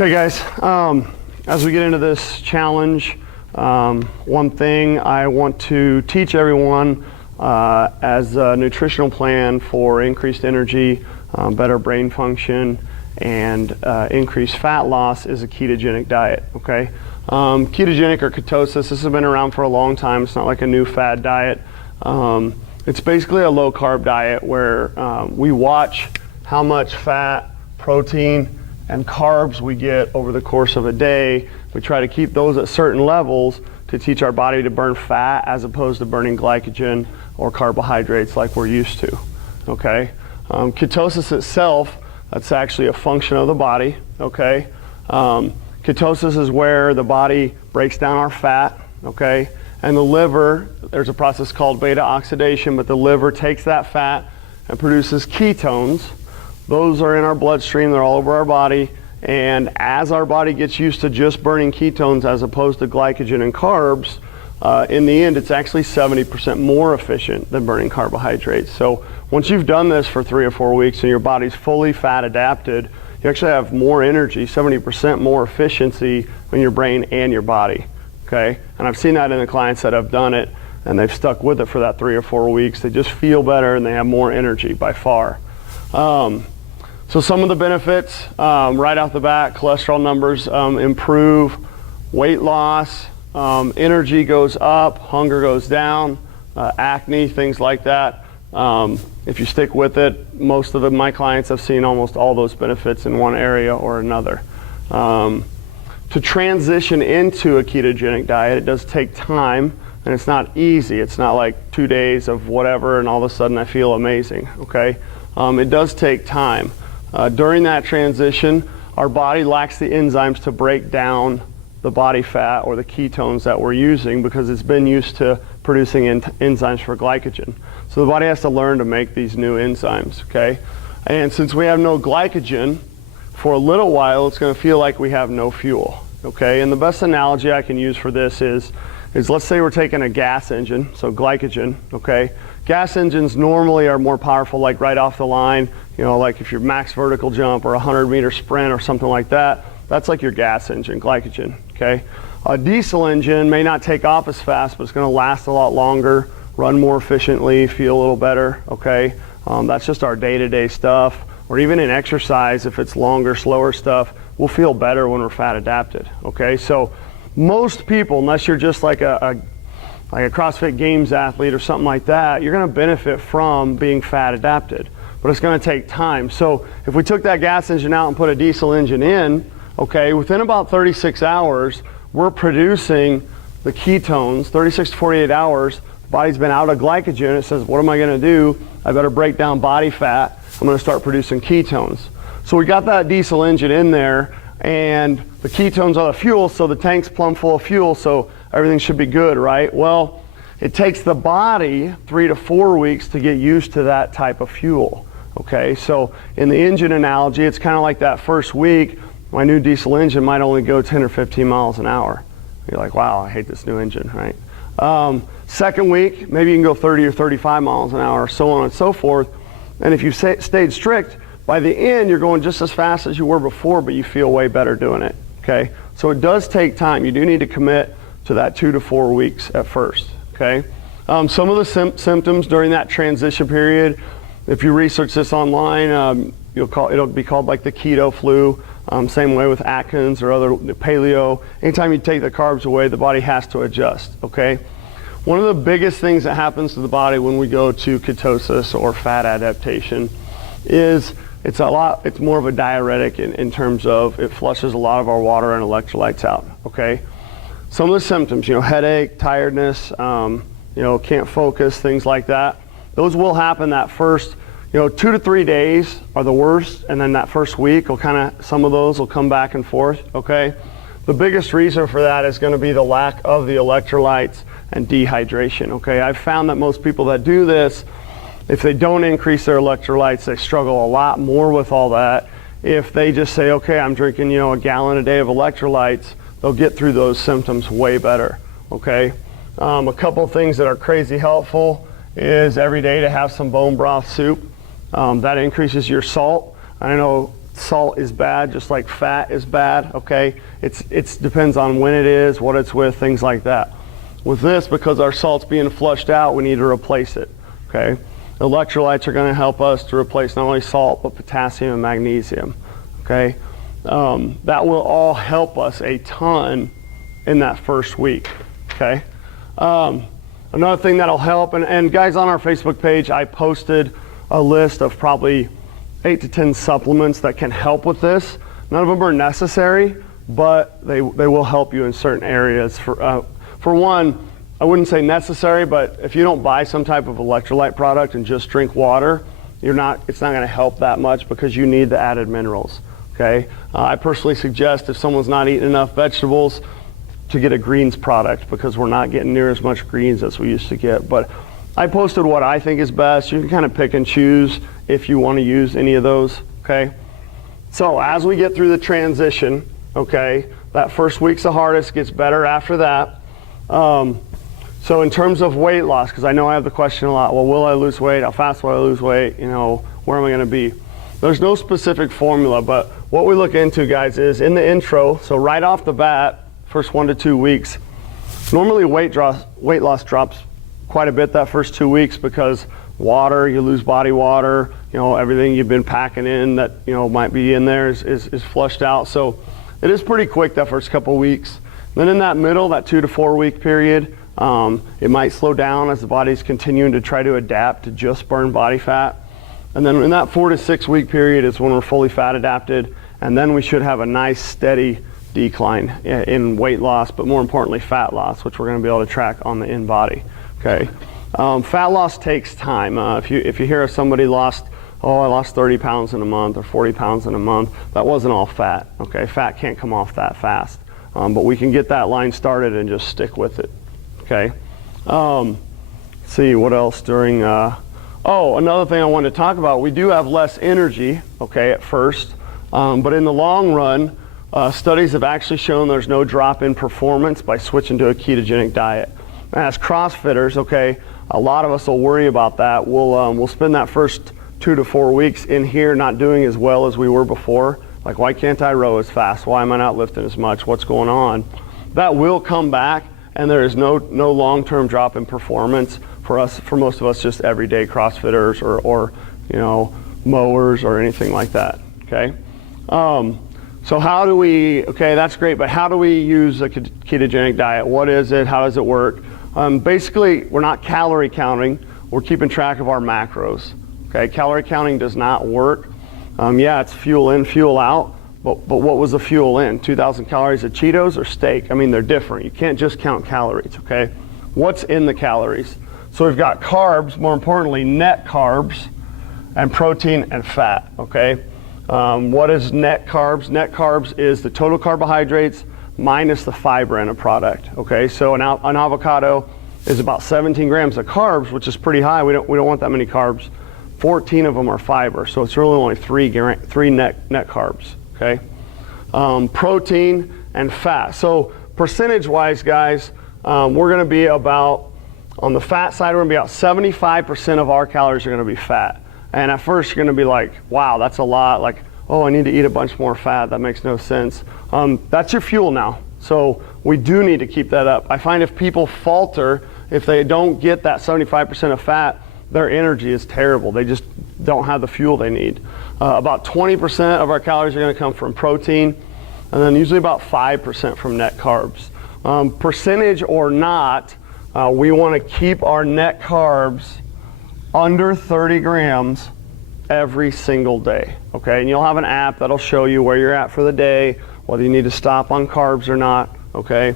Okay guys, as we get into this challenge, one thing I want to teach everyone as a nutritional plan for increased energy, better brain function, and increased fat loss is a ketogenic diet, okay? Ketogenic or ketosis, this has been around for a long time. It's not like a new fad diet. It's basically a low carb diet where we watch how much fat, protein, and carbs we get over the course of a day. We try to keep those at certain levels to teach our body to burn fat as opposed to burning glycogen or carbohydrates like we're used to, okay? Ketosis itself, that's actually a function of the body, okay? Ketosis is where the body breaks down our fat, okay? And the liver, there's a process called beta oxidation, but the liver takes that fat and produces ketones. Those are in our bloodstream, they're all over our body, and as our body gets used to just burning ketones as opposed to glycogen and carbs, in the end it's actually 70% more efficient than burning carbohydrates. So once you've done this for 3 or 4 weeks and your body's fully fat adapted, you actually have more energy, 70% more efficiency in your brain and your body, okay? And I've seen that in the clients that have done it and they've stuck with it for that 3 or 4 weeks. They just feel better and they have more energy by far. So some of the benefits, right off the bat, cholesterol numbers improve, weight loss, energy goes up, hunger goes down, acne, things like that. If you stick with it, most of my clients have seen almost all those benefits in one area or another. To transition into a ketogenic diet, it does take time, and it's not easy. It's not like 2 days of whatever and all of a sudden I feel amazing, okay? It does take time. During that transition, our body lacks the enzymes to break down the body fat or the ketones that we're using because it's been used to producing enzymes for glycogen. So the body has to learn to make these new enzymes, okay? And since we have no glycogen, for a little while it's going to feel like we have no fuel, okay? And the best analogy I can use for this is let's say we're taking a gas engine, so glycogen, okay? Gas engines normally are more powerful, like right off the line, you know, like if you're max vertical jump or a 100-meter sprint or something like that, that's like your gas engine, glycogen, okay? A diesel engine may not take off as fast, but it's gonna last a lot longer, run more efficiently, feel a little better, okay? That's just our day-to-day stuff. Or even in exercise, if it's longer, slower stuff, we'll feel better when we're fat adapted, okay? So most people, unless you're just like a CrossFit Games athlete or something like that, you're gonna benefit from being fat adapted, but it's gonna take time. So if we took that gas engine out and put a diesel engine in, okay, within about 36 hours, we're producing the ketones, 36 to 48 hours, the body's been out of glycogen, it says, what am I gonna do? I better break down body fat, I'm gonna start producing ketones. So we got that diesel engine in there, and the ketones are the fuel, so the tank's plumb full of fuel, so everything should be good, right? Well, it takes the body 3 to 4 weeks to get used to that type of fuel, okay? So in the engine analogy, it's kind of like that first week, my new diesel engine might only go 10 or 15 miles an hour. You're like, wow, I hate this new engine, right? Second week, maybe you can go 30 or 35 miles an hour, so on and so forth. And if you stayed strict, by the end, you're going just as fast as you were before, but you feel way better doing it, okay? So it does take time. You do need to commit to that 2 to 4 weeks at first, okay? Some of the symptoms during that transition period, if you research this online, it'll be called like the keto flu, same way with Atkins or other paleo. Anytime you take the carbs away, the body has to adjust, okay? One of the biggest things that happens to the body when we go to ketosis or fat adaptation is it's more of a diuretic in terms of it flushes a lot of our water and electrolytes out, okay? Some of the symptoms, headache, tiredness, can't focus, things like that. Those will happen that first, 2 to 3 days are the worst, and then that first week some of those will come back and forth, okay? The biggest reason for that is gonna be the lack of the electrolytes and dehydration, okay? I've found that most people that do this, if they don't increase their electrolytes, they struggle a lot more with all that. If they just say, okay, I'm drinking, a gallon a day of electrolytes, they'll get through those symptoms way better, okay? A couple things that are crazy helpful is every day to have some bone broth soup. That increases your salt. I know salt is bad, just like fat is bad, okay? It depends on when it is, what it's with, things like that. With this, because our salt's being flushed out, we need to replace it, okay? Electrolytes are gonna help us to replace not only salt, but potassium and magnesium, okay? That will all help us a ton in that first week, okay? Another thing that'll help, and guys, on our Facebook page, I posted a list of probably 8 to 10 supplements that can help with this. None of them are necessary, but they will help you in certain areas. For one, I wouldn't say necessary, but if you don't buy some type of electrolyte product and just drink water, it's not going to help that much because you need the added minerals. Okay, I personally suggest if someone's not eating enough vegetables, to get a greens product, because we're not getting near as much greens as we used to get. But I posted what I think is best. You can kind of pick and choose if you want to use any of those, okay? So as we get through the transition, okay, that first week's the hardest, gets better after that. So in terms of weight loss, because I know I have the question a lot, well, will I lose weight? How fast will I lose weight? You know, where am I going to be? There's no specific formula, but what we look into, guys, is in the intro, so right off the bat, first 1 to 2 weeks, normally weight loss drops quite a bit that first 2 weeks because water, you lose body water, you know, everything you've been packing in that, you know, might be in there is flushed out. So it is pretty quick that first couple weeks. Then in that middle, that 2 to 4 week period, it might slow down as the body's continuing to try to adapt to just burn body fat. And then in that 4 to 6 week period is when we're fully fat adapted, and then we should have a nice steady decline in weight loss, but more importantly fat loss, which we're going to be able to track on the in-body. Okay, fat loss takes time. If you hear of somebody lost, oh, I lost 30 pounds in a month or 40 pounds in a month, that wasn't all fat. Okay, fat can't come off that fast, but we can get that line started and just stick with it. Okay, see what else during. Another thing I wanted to talk about. We do have less energy, okay, at first, but in the long run. Studies have actually shown there's no drop in performance by switching to a ketogenic diet. As CrossFitters, okay, a lot of us will worry about that. We'll spend that first 2 to 4 weeks in here not doing as well as we were before. Like, why can't I row as fast? Why am I not lifting as much? What's going on? That will come back, and there is no long-term drop in performance for most of us, just everyday CrossFitters or you know, mowers or anything like that. Okay. So how do we, okay, that's great, but how do we use a ketogenic diet? What is it? How does it work? Basically, we're not calorie counting. We're keeping track of our macros. Okay, calorie counting does not work. Yeah, it's fuel in, fuel out, but what was the fuel in? 2,000 calories of Cheetos or steak? I mean, they're different. You can't just count calories, okay? What's in the calories? So we've got carbs, more importantly, net carbs, and protein and fat, okay? What is net carbs? Net carbs is the total carbohydrates minus the fiber in a product. Okay, so an avocado is about 17 grams of carbs, which is pretty high. We don't want that many carbs. 14 of them are fiber, so it's really only three net carbs. Okay, protein and fat. So percentage-wise, guys, we're going to be about, on the fat side, we're going to be about 75% of our calories are going to be fat. And at first you're going to be like, wow, that's a lot. Like, oh, I need to eat a bunch more fat. That makes no sense. That's your fuel now. So we do need to keep that up. I find if people falter, if they don't get that 75% of fat, their energy is terrible. They just don't have the fuel they need. About 20% of our calories are going to come from protein, and then usually about 5% from net carbs. Percentage or not, we want to keep our net carbs under 30 grams every single day, okay? And you'll have an app that'll show you where you're at for the day, whether you need to stop on carbs or not, okay?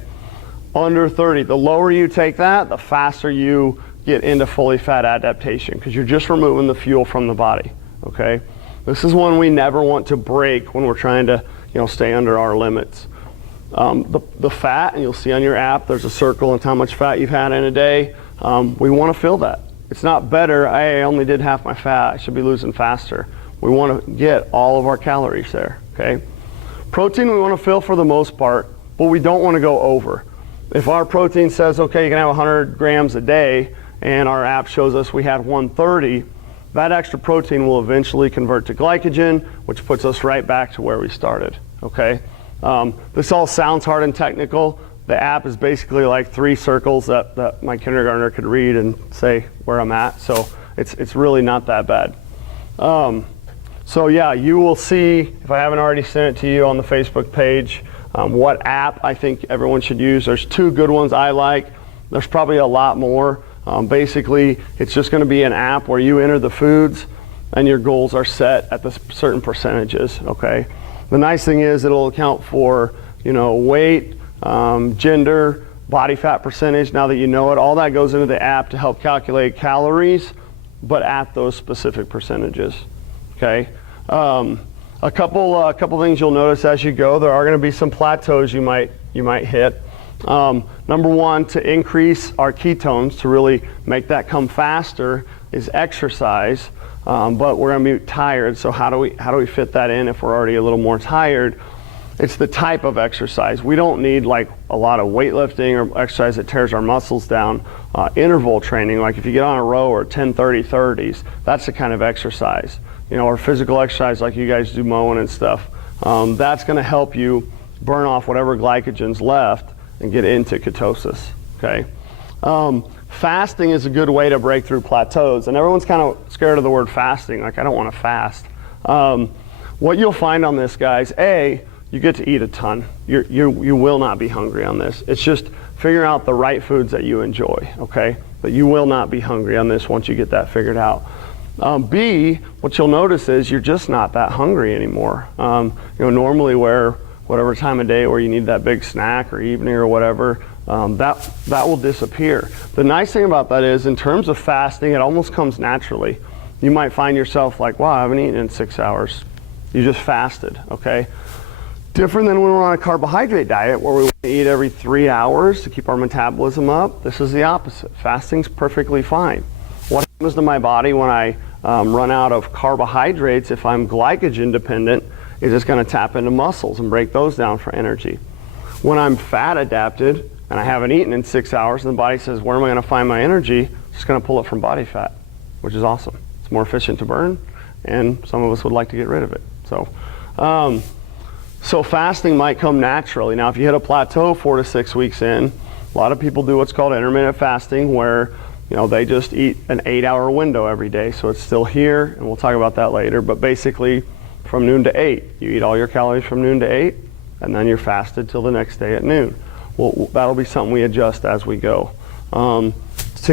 Under 30. The lower you take that, the faster you get into fully fat adaptation, because you're just removing the fuel from the body, okay? This is one we never want to break when we're trying to, you know, stay under our limits. The fat, and you'll see on your app, there's a circle and how much fat you've had in a day. We want to fill that. It's not better, I only did half my fat, I should be losing faster. We want to get all of our calories there, okay? Protein we want to fill for the most part, but we don't want to go over. If our protein says, okay, you can have 100 grams a day, and our app shows us we had 130, that extra protein will eventually convert to glycogen, which puts us right back to where we started, okay? This all sounds hard and technical. The app is basically like 3 circles that my kindergartner could read and say where I'm at, so it's really not that bad. So yeah, you will see, if I haven't already sent it to you on the Facebook page, what app I think everyone should use. There's 2 good ones I like. There's probably a lot more. Basically, it's just going to be an app where you enter the foods and your goals are set at the certain percentages, okay? The nice thing is it'll account for, weight, gender, body fat percentage. Now that you know it, all that goes into the app to help calculate calories, but at those specific percentages, okay? A couple things you'll notice as you go. There are going to be some plateaus you might hit. Number one, to increase our ketones, to really make that come faster, is exercise. But we're going to be tired. So how do we fit that in if we're already a little more tired? It's the type of exercise. We don't need like a lot of weightlifting or exercise that tears our muscles down. Interval training, like if you get on a row or 10, 30, 30s, that's the kind of exercise. Or physical exercise like you guys do mowing and stuff. That's going to help you burn off whatever glycogen's left and get into ketosis, okay? Fasting is a good way to break through plateaus, and everyone's kind of scared of the word fasting, like I don't want to fast. What you'll find on this, guys, you get to eat a ton. You will not be hungry on this. It's just figuring out the right foods that you enjoy, okay? But you will not be hungry on this once you get that figured out. B, what you'll notice is you're just not that hungry anymore. Normally whatever time of day where you need that big snack or evening or whatever, that will disappear. The nice thing about that is in terms of fasting, it almost comes naturally. You might find yourself like, wow, I haven't eaten in 6 hours. You just fasted, okay? Different than when we're on a carbohydrate diet where we want to eat every 3 hours to keep our metabolism up. This is the opposite. Fasting's perfectly fine. What happens to my body when I run out of carbohydrates, if I'm glycogen dependent, is it's going to tap into muscles and break those down for energy. When I'm fat adapted and I haven't eaten in 6 hours, and the body says, where am I going to find my energy? It's just going to pull it from body fat, which is awesome. It's more efficient to burn, and some of us would like to get rid of it. So fasting might come naturally. Now, if you hit a plateau 4 to 6 weeks in, a lot of people do what's called intermittent fasting, where they just eat an 8-hour window every day. So it's still here, and we'll talk about that later. But basically, from noon to 8, you eat all your calories from noon to 8, and then you're fasted till the next day at noon. Well, that'll be something we adjust as we go. To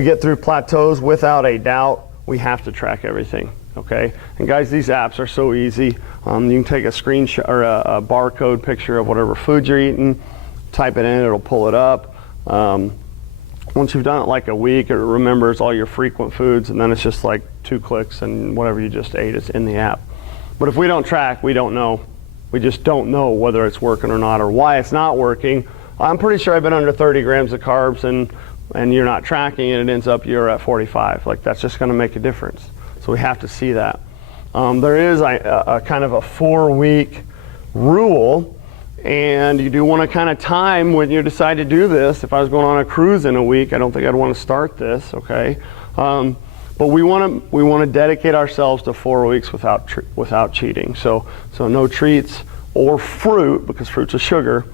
get through plateaus, without a doubt, we have to track everything. Okay, and guys, these apps are so easy. You can take a screenshot or a barcode picture of whatever food you're eating, type it in, it'll pull it up. Once you've done it like a week, it remembers all your frequent foods, and then it's just like 2 clicks and whatever you just ate is in the app. But if we don't track, we don't know. We just don't know whether it's working or not, or why it's not working. I'm pretty sure I've been under 30 grams of carbs and you're not tracking it, it ends up you're at 45. Like, that's just going to make a difference. So we have to see that. There is a kind of a 4-week rule, and you do want to kind of time when you decide to do this. If I was going on a cruise in a week, I don't think I'd want to start this, okay? But we want to dedicate ourselves to 4 weeks without cheating. So no treats or fruit, because fruit's a sugar,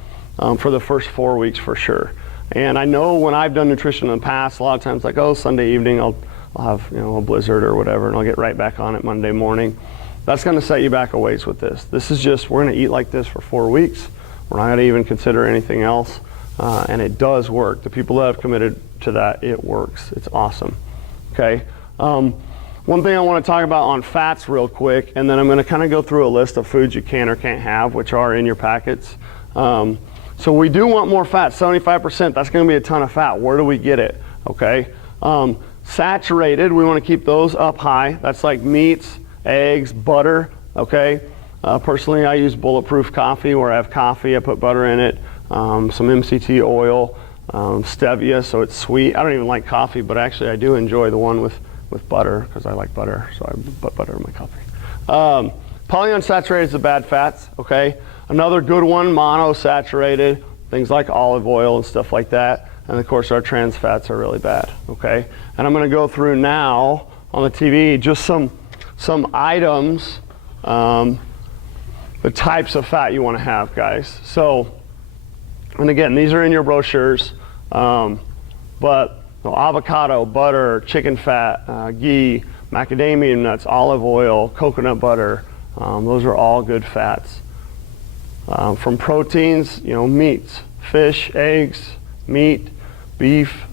for the first 4 weeks for sure. And I know when I've done nutrition in the past, a lot of times like, Sunday evening I'll have a blizzard or whatever, and I'll get right back on it Monday morning. That's going to set you back a ways with this. This is just, we're going to eat like this for 4 weeks. We're not going to even consider anything else, and it does work. The people that have committed to that, it works. It's awesome. Okay. One thing I want to talk about on fats real quick, and then I'm going to kind of go through a list of foods you can or can't have, which are in your packets. So we do want more fat, 75%. That's going to be a ton of fat. Where do we get it? Okay. Saturated, we want to keep those up high. That's like meats, eggs, butter. Okay. Personally, I use Bulletproof coffee, where I have coffee, I put butter in it, some MCT oil, stevia, so it's sweet. I don't even like coffee, but actually I do enjoy the one with butter, because I like butter, so I put butter in my coffee. Polyunsaturated is the bad fats, okay? Another good one, monosaturated, things like olive oil and stuff like that. And of course our trans fats are really bad, okay? And I'm gonna go through now the TV, just some items, the types of fat you want to have, guys. So, and again, these are in your brochures, but avocado, butter, chicken fat, ghee, macadamia nuts, olive oil, coconut butter, those are all good fats. From proteins, meats, fish, eggs, meat, beef,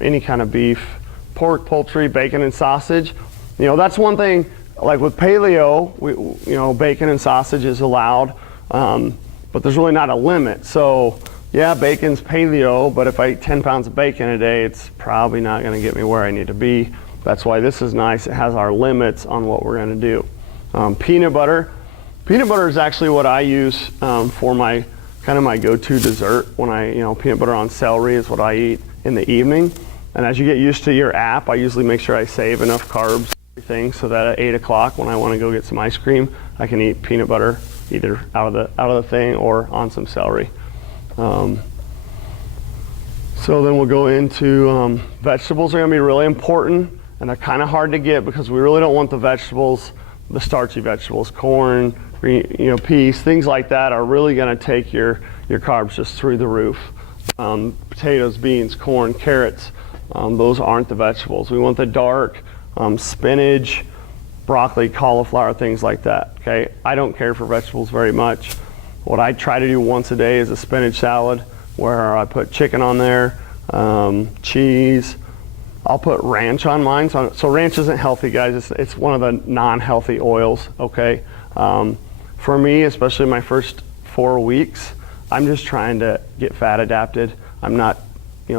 any kind of beef, pork, poultry, bacon, and sausage. That's one thing, like with paleo, bacon and sausage is allowed, but there's really not a limit. So yeah, bacon's paleo, but if I eat 10 pounds of bacon a day, it's probably not going to get me where I need to be. That's why this is nice. It has our limits on what we're going to do. Peanut butter. Peanut butter is actually what I use for my go-to dessert. When peanut butter on celery is what I eat in the evening. And as you get used to your app, I usually make sure I save enough carbs, everything, so that at 8 o'clock when I want to go get some ice cream, I can eat peanut butter either out of the thing or on some celery. So then we'll go into vegetables are going to be really important, and they're kind of hard to get because we really don't want the starchy vegetables, corn, peas, things like that are really going to take your carbs just through the roof. Potatoes, beans, corn, carrots, those aren't the vegetables. We want the dark, spinach, broccoli, cauliflower, things like that. Okay, I don't care for vegetables very much. What I try to do once a day is a spinach salad where I put chicken on there, cheese. I'll put ranch on mine. So ranch isn't healthy, guys. It's one of the non-healthy oils, okay? For me, especially my first 4 weeks, I'm just trying to get fat adapted. I'm not,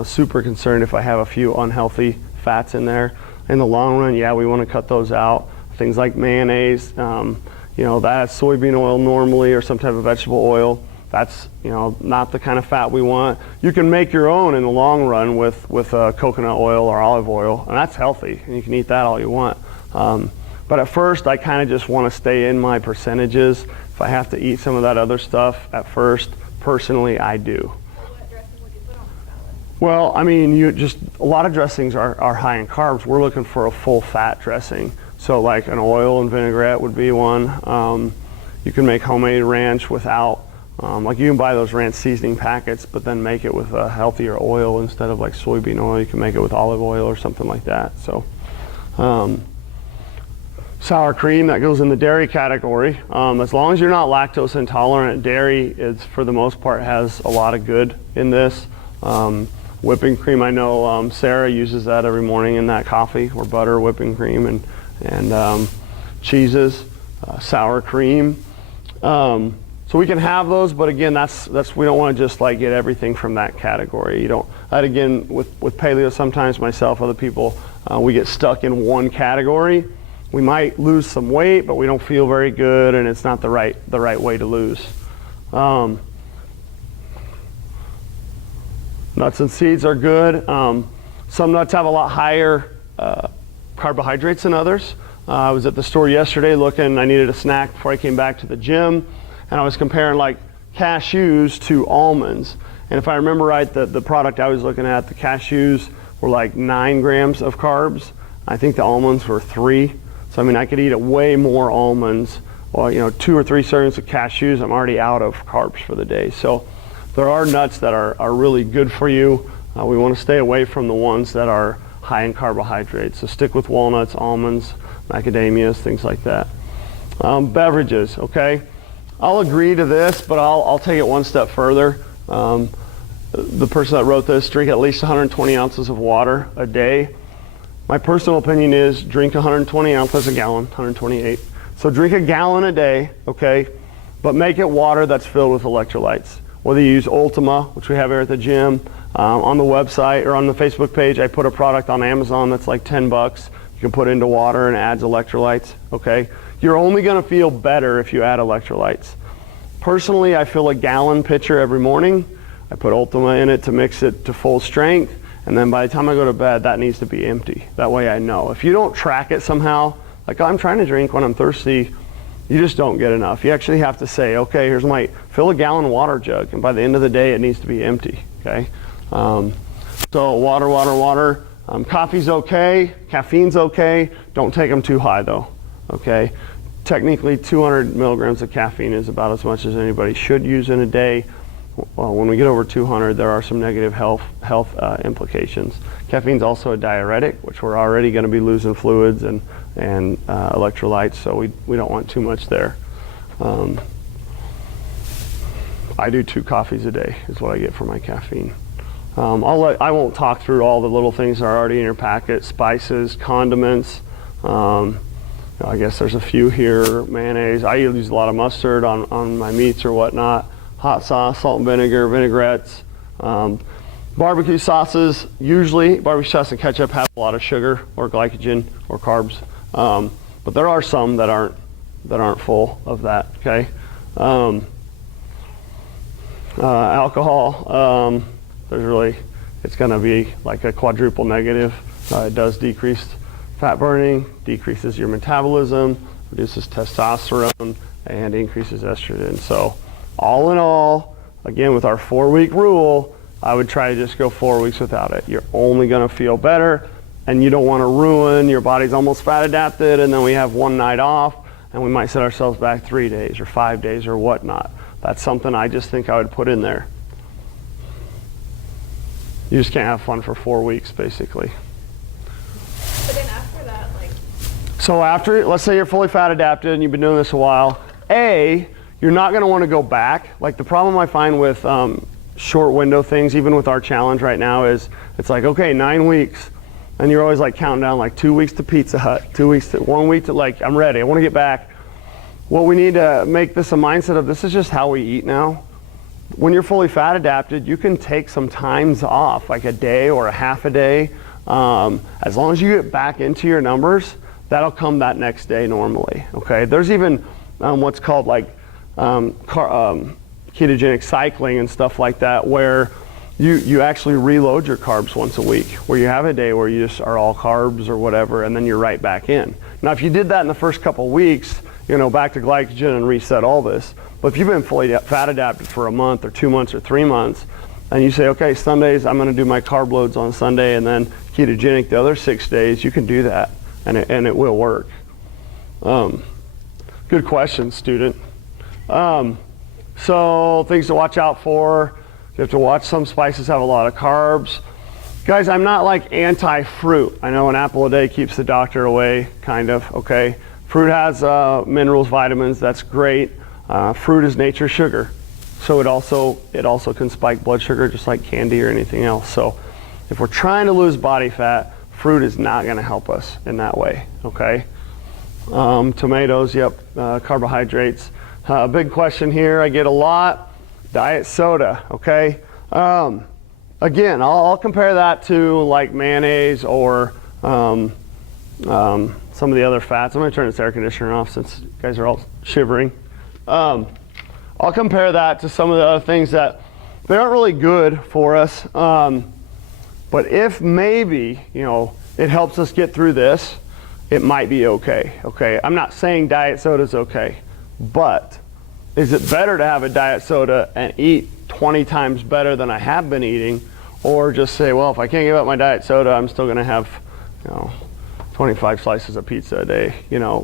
super concerned if I have a few unhealthy fats in there. In the long run, yeah, we want to cut those out. Things like mayonnaise, that's soybean oil normally or some type of vegetable oil. That's not the kind of fat we want. You can make your own in the long run with coconut oil or olive oil, and that's healthy, and you can eat that all you want. But at first, I kind of just want to stay in my percentages. If I have to eat some of that other stuff at first, personally, I do. What dressing would you put on the salad? Well, I mean, a lot of dressings are high in carbs. We're looking for a full fat dressing. So like an oil and vinaigrette would be one. You can make homemade ranch without, like you can buy those ranch seasoning packets, but then make it with a healthier oil instead of like soybean oil. You can make it with olive oil or something like that. So sour cream, that goes in the dairy category. As long as you're not lactose intolerant, dairy is, for the most part, has a lot of good in this. Whipping cream, I know Sarah uses that every morning in that coffee, or butter, whipping cream, and cheeses, sour cream. So we can have those, but again, that's we don't want to just like get everything from that category. You don't. That again, with paleo, sometimes myself, other people, we get stuck in one category. We might lose some weight, but we don't feel very good, and it's not the right way to lose. Nuts and seeds are good. Some nuts have a lot higher carbohydrates than others. I was at the store yesterday looking. I needed a snack before I came back to the gym, and I was comparing like cashews to almonds. And if I remember right, the product I was looking at, the cashews were like 9 grams of carbs. I think the almonds were 3. So I mean, I could eat way more almonds, or 2 or 3 servings of cashews. I'm already out of carbs for the day. So there are nuts that are really good for you. We want to stay away from the ones that are high in carbohydrates. So stick with walnuts, almonds, macadamias, things like that. Beverages, okay? I'll agree to this, but I'll take it one step further. The person that wrote this, drink at least 120 ounces of water a day. My personal opinion is drink 120 ounces, a gallon, 128. So drink a gallon a day, okay? But make it water that's filled with electrolytes. Whether you use Ultima, which we have here at the gym, on the website or on the Facebook page, I put a product on Amazon that's like $10. You can put into water and it adds electrolytes, okay? You're only gonna feel better if you add electrolytes. Personally, I fill a gallon pitcher every morning. I put Ultima in it to mix it to full strength. And then by the time I go to bed, that needs to be empty. That way I know. If you don't track it somehow, like I'm trying to drink when I'm thirsty, you just don't get enough. You actually have to say, okay, here's my, fill a gallon water jug, and by the end of the day, it needs to be empty, okay? So water, water, water. Coffee's okay, caffeine's okay. Don't take them too high though, okay? Technically 200 milligrams of caffeine is about as much as anybody should use in a day. Well, when we get over 200, there are some negative health implications. Caffeine's also a diuretic, which we're already going to be losing fluids and electrolytes, so we don't want too much there. I do 2 coffees a day is what I get for my caffeine. I won't talk through all the little things that are already in your packet: spices, condiments. I guess there's a few here. Mayonnaise. I use a lot of mustard on my meats or whatnot. Hot sauce, salt and vinegar, vinaigrettes. Barbecue sauces, usually barbecue sauce and ketchup have a lot of sugar or glycogen or carbs, but there are some that aren't full of that. Okay. Alcohol, it's going to be like a quadruple negative. It does decrease fat burning, decreases your metabolism, reduces testosterone, and increases estrogen. So all in all, again, with our 4-week rule, I would try to just go 4 weeks without it. You're only going to feel better, and you don't want to ruin your body's almost fat adapted, and then we have one night off, and we might set ourselves back 3 days or 5 days or whatnot. That's something I just think I would put in there. You just can't have fun for 4 weeks, basically. But then after that, So after, let's say you're fully fat adapted and you've been doing this a while, you're not going to want to go back. Like, the problem I find with short window things, even with our challenge right now, is it's like, okay, 9 weeks, and you're always like counting down, like 2 weeks to Pizza Hut, 2 weeks to 1 week to, like, I'm ready, I want to get back. What we need to make this a mindset of, this is just how we eat now. When you're fully fat adapted, you can take some times off, like a day or a half a day. As long as you get back into your numbers, that'll come that next day normally, okay? There's even what's called like ketogenic cycling and stuff like that, where you actually reload your carbs once a week, where you have a day where you just are all carbs or whatever, and then you're right back in. Now, if you did that in the first couple weeks, back to glycogen and reset all this. But if you've been fully fat adapted for a month or 2 months or 3 months, and you say, okay, Sundays, I'm going to do my carb loads on Sunday and then ketogenic the other 6 days, you can do that, and it will work. Good question, student. So things to watch out for. You have to watch, some spices have a lot of carbs. Guys, I'm not like anti-fruit. I know an apple a day keeps the doctor away, kind of, okay? Fruit has minerals, vitamins, that's great. Fruit is nature's sugar. So it also can spike blood sugar just like candy or anything else. So if we're trying to lose body fat, fruit is not gonna help us in that way, okay? Tomatoes, yep, carbohydrates. Big question here I get a lot, diet soda, okay? Again, I'll compare that to like mayonnaise or some of the other fats. I'm going to turn this air conditioner off since you guys are all shivering. I'll compare that to some of the other things that they aren't really good for us. But if maybe, it helps us get through this, it might be okay. Okay, I'm not saying diet soda is okay, but is it better to have a diet soda and eat 20 times better than I have been eating, or just say, well, if I can't give up my diet soda, I'm still going to have, 25 slices of pizza a day.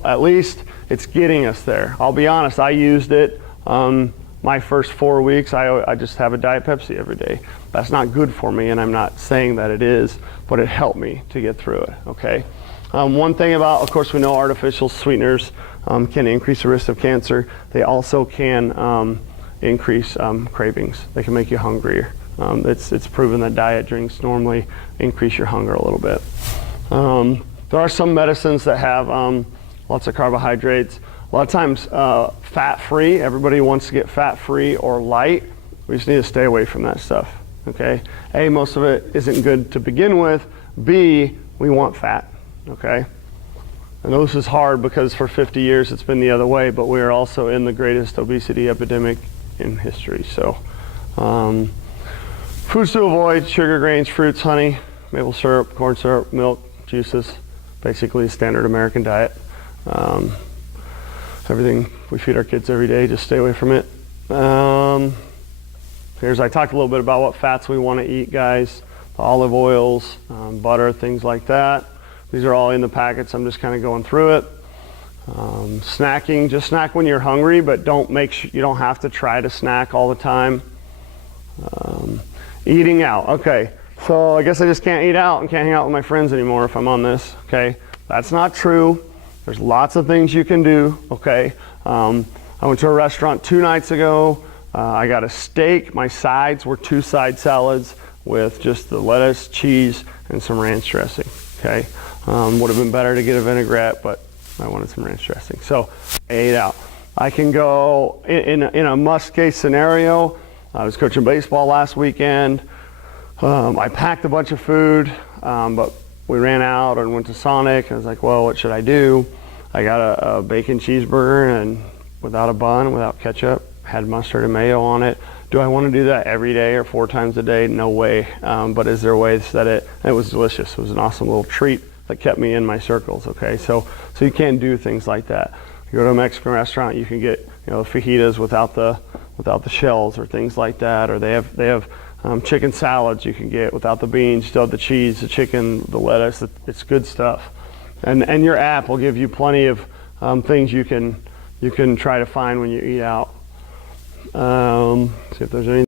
At least it's getting us there. I'll be honest, I used it my first 4 weeks. I just have a Diet Pepsi every day. That's not good for me, and I'm not saying that it is, but it helped me to get through it, okay? One thing about, of course, we know artificial sweeteners can increase the risk of cancer. They also can increase cravings. They can make you hungrier. It's proven that diet drinks normally increase your hunger a little bit. There are some medicines that have lots of carbohydrates. A lot of times fat-free. Everybody wants to get fat-free or light. We just need to stay away from that stuff, okay? A, most of it isn't good to begin with. B, we want fat, okay? I know this is hard because for 50 years it's been the other way, but we are also in the greatest obesity epidemic in history. So foods to avoid: sugar, grains, fruits, honey, maple syrup, corn syrup, milk, juices, basically a standard American diet. Everything we feed our kids every day, just stay away from it. I talked a little bit about what fats we want to eat, guys. olive oils, butter, things like that. These are all in the packets. I'm just kind of going through it. Snacking, just snack when you're hungry, but you don't have to try to snack all the time. Eating out, okay. So I guess I just can't eat out and can't hang out with my friends anymore if I'm on this, okay? That's not true. There's lots of things you can do, okay? I went to a restaurant 2 nights ago. I got a steak. My sides were 2 side salads with just the lettuce, cheese, and some ranch dressing, okay? Would have been better to get a vinaigrette, but I wanted some ranch dressing. So I ate out. I can go in a must-case scenario. I was coaching baseball last weekend. I packed a bunch of food, but we ran out and went to Sonic. I was like, well, what should I do? I got a bacon cheeseburger and without a bun, without ketchup, had mustard and mayo on it. Do I want to do that every day or 4 times a day? No way. But is there ways that it was delicious. It was an awesome little treat that kept me in my circles, okay? So you can do things like that. You go to a Mexican restaurant, you can get fajitas without the shells or things like that, or they have chicken salads you can get without the beans, still have the cheese, the chicken, the lettuce. It's good stuff. And your app will give you plenty of things you can try to find when you eat out. See if there's anything.